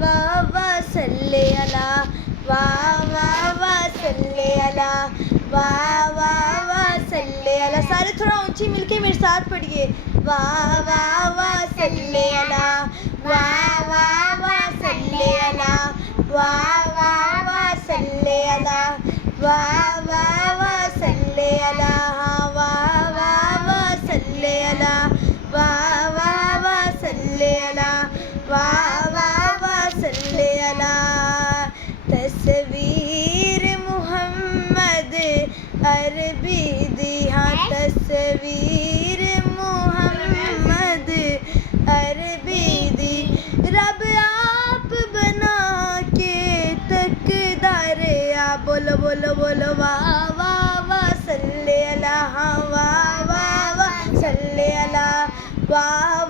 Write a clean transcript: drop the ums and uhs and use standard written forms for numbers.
واہ واہ صلی اللہ، واہ واہ واہ صلی اللہ، واہ واہ واہ صلی اللہ. سارے تھوڑا اونچی مل کے میرے ساتھ پڑھیے. واہ واہ واہ صلی اللہ، واہ واہ واہ صلی اللہ، واہ واہ واہ صلی اللہ، واہ واہ واہ صلی اللہ، واہ واہ واہ صلی اللہ، واہ واہ واہ صلی اللہ، واہ واہ واہ صلی اللہ. تصویر محمد عربی دی، ہاں تصویر محمد عربی دی. رب آپ بنا کے تقدیر آپ. بولو بولو بولو. واہ واہ واہ صلی اللہ، واہ واہ واہ صلی اللہ، واہ